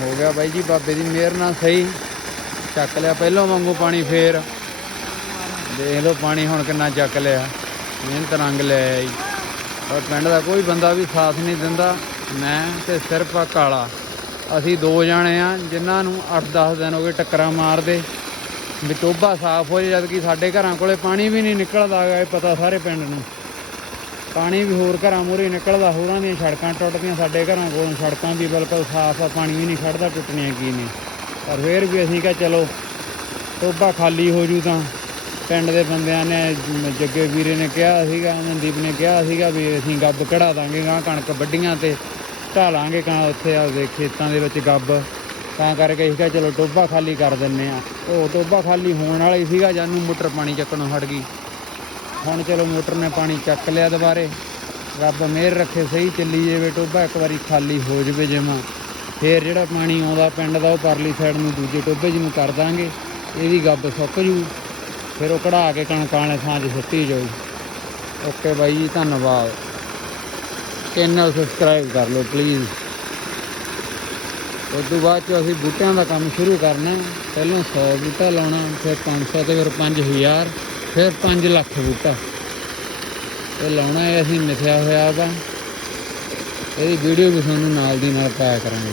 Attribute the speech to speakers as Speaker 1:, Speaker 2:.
Speaker 1: ਹੋ ਗਿਆ ਬਾਈ ਜੀ, ਬਾਬੇ ਦੀ ਮਿਹਰ ਨਾਲ ਸਹੀ। ਚੱਕ ਲਿਆ ਪਹਿਲਾਂ ਵਾਂਗੂ ਪਾਣੀ ਫੇਰ। ਦੇਖ ਲਓ ਪਾਣੀ ਹੁਣ ਕਿੰਨਾ ਚੱਕ ਲਿਆ। ਮਿਹਨਤ ਰੰਗ ਲੈ ਆਇਆ ਜੀ। ਪਰ ਪਿੰਡ ਦਾ ਕੋਈ ਬੰਦਾ ਵੀ ਸਾਥ ਨਹੀਂ ਦਿੰਦਾ। ਮੈਂ ਤੇ ਸਿਰਫ ਆ ਕਾਲਾ। ਅਸੀਂ ਦੋ ਜਾਣੇ ਆ, ਜਿਨ੍ਹਾਂ ਨੂੰ 8-10 ਦਿਨ ਹੋ ਗਏ ਟੱਕਰਾਂ ਮਾਰਦੇ। ਵੀ ਟੋਭਾ ਸਾਫ਼ ਹੋ ਜਾਏ ਜਦ ਕਿ ਸਾਡੇ ਘਰਾਂ ਕੋਲੇ ਪਾਣੀ ਵੀ ਨਹੀਂ ਨਿਕਲਦਾ ਹੈਗਾ, ਇਹ ਪਤਾ ਸਾਰੇ ਪਿੰਡ ਨੂੰ। ਪਾਣੀ ਵੀ ਹੋਰ ਘਰਾਂ ਮੂਹਰੇ ਨਿਕਲਦਾ, ਹੋਰਾਂ ਦੀਆਂ ਸੜਕਾਂ ਟੁੱਟਦੀਆਂ, ਸਾਡੇ ਘਰਾਂ ਕੋਲੋਂ ਸੜਕਾਂ ਵੀ ਬਿਲਕੁਲ ਸਾਫ਼ ਆ, ਪਾਣੀ ਵੀ ਨਹੀਂ ਖੜਦਾ, ਟੁੱਟਣੀਆਂ ਕੀ ਨੇ। ਪਰ ਫਿਰ ਵੀ ਅਸੀਂ ਕਿਹਾ ਚਲੋ, ਟੋਭਾ ਖਾਲੀ ਹੋ ਜੂ ਤਾਂ ਪਿੰਡ ਦੇ ਬੰਦਿਆਂ ਨੇ ਜੱਗੇ ਵੀਰੇ ਨੇ ਕਿਹਾ ਸੀਗਾ, ਮਨਦੀਪ ਨੇ ਕਿਹਾ ਸੀਗਾ ਵੀ ਅਸੀਂ ਗੱਬ ਕਢਾ ਦਾਂਗੇ ਗਾਂ ਕਣਕ ਵੱਡੀਆਂ ਤੇ ਢਾਲਾਂਗੇ ਕਾਂ ਉੱਥੇ ਆਪਦੇ ਖੇਤਾਂ ਦੇ ਵਿੱਚ ਗੱਬ। ਤਾਂ ਕਰਕੇ ਅਸੀਂ ਕਿਹਾ ਚਲੋ ਟੋਭਾ ਖਾਲੀ ਕਰ ਦਿੰਨੇ ਆ। ਉਹ ਟੋਭਾ ਖਾਲੀ ਹੋਣ ਵਾਲਾ ਹੀ ਸੀਗਾ, ਜਾਨੂੰ ਮੋਟਰ ਪਾਣੀ ਚੱਕਣੋਂ ਹਟ ਗਈ। ਹੁਣ ਚਲੋ ਮੋਟਰ ਨੇ ਪਾਣੀ ਚੱਕ ਲਿਆ ਦੁਬਾਰੇ। ਰੱਬ ਮਿਹਰ ਰੱਖੇ ਸਹੀ ਚੱਲੀ ਜਾਵੇ ਟੋਭਾ, ਇੱਕ ਵਾਰੀ ਖਾਲੀ ਹੋ ਜਾਵੇ ਜਮਾ। ਫੇਰ ਜਿਹੜਾ ਪਾਣੀ ਆਉਂਦਾ ਪਿੰਡ ਦਾ, ਉਹ ਪਰਲੀ ਸਾਈਡ ਨੂੰ ਦੂਜੇ ਟੋਭੇ 'ਚ ਨੂੰ ਕਰ ਦਾਂਗੇ। ਇਹਦੀ ਗੱਬ ਸੁੱਕ ਜੂ। ਫਿਰ ਉਹ ਕਢਾ ਕੇ ਕਣਕਾਂ ਵਾਲੇ ਥਾਂ 'ਚ ਸੁੱਟੀ ਜਾਊ। ਓਕੇ ਬਾਈ ਜੀ, ਧੰਨਵਾਦ। ਚੈਨਲ ਸਬਸਕ੍ਰਾਈਬ ਕਰ ਲਓ ਪਲੀਜ਼ ਉਸ ਤੋਂ ਬਾਅਦ ਚ ਅਸੀਂ ਬੂਟਿਆਂ ਦਾ ਕੰਮ ਸ਼ੁਰੂ ਕਰਨਾ ਪਹਿਲਾਂ 100 ਬੂਟਾ ਲਾਉਣਾ, ਫਿਰ 500 ਤੇ ਫਿਰ 5000 ਫਿਰ 5 ਲੱਖ ਬੂਟਾ। ਇਹ ਲਾਉਣਾ ਹੈ, ਅਸੀਂ ਮਿਥਿਆ ਹੋਇਆ ਵਾ। ਇਹਦੀ ਵੀਡੀਓ ਵੀ ਤੁਹਾਨੂੰ ਨਾਲ ਦੀ ਨਾਲ ਪਾਇਆ ਕਰਾਂਗੇ।